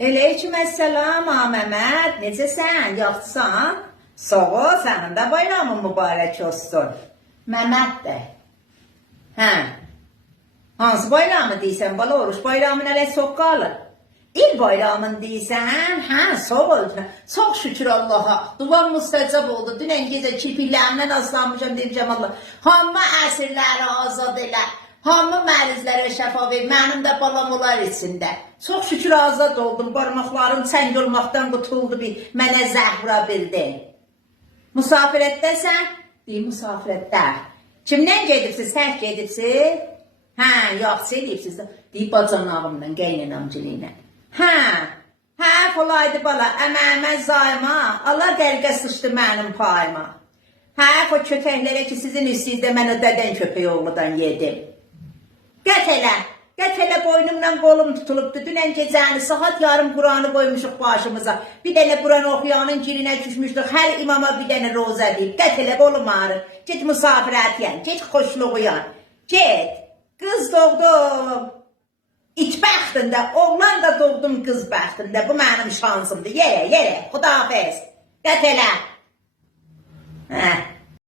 Aleykümselam Mehmet. Necəsən? Yaxşısan? Sağ ol, sənin də bayramın mübarək olsun. Mehmet də. Hə. Hansı bayramı deyirsən? Bala oruç bayramı nələ çox qalır? İl bayramını deyirsən? Hə, sağ ol. Çox şükür Allaha. Duam müstəcab oldu. Dünən gecə kirpiklərimdən aslanmışam deyəcəm Allah. Hamı əsirləri azad elə. Hamı mərizlərə şəfa ver. Mənim də balam olar içində. Çox şükür azad oldum. Barmaqlarım çəng olmaqdan qutuldu bir. Mənə zəhra bildi. Musafirətdəsən? Deyim, musafirətdə. Kimdən gedibsiz? Tək gedibsiz? Hə, yaxşı edibsiz. Deyib, bacanağımla, qeynənamcılığına. Hə, kolaydı bala. Əmə zayma. Allah qərqə sıçdı mənim payıma. Hə, o kötəklərə ki, sizin üstünüzdə mən o dədən köpək oğludan yedim. Qət elə boynumdan qolum tutulubdu. Dünən gecəni saat yarım Quranı qoymuşuq başımıza. Bir dənə Quran oxuyanın girinə düşmüşdük. Hər imama bir dənə rozə deyib. Qət elə qolum ağrır. Get musafirət yən, get xoşluğu yan. Get, qız doğdum. İt bəxtində, oğlan da doğdum qız bəxtində. Bu mənim şansımdır. Yerə, xudafəz. Qət elə. Hə.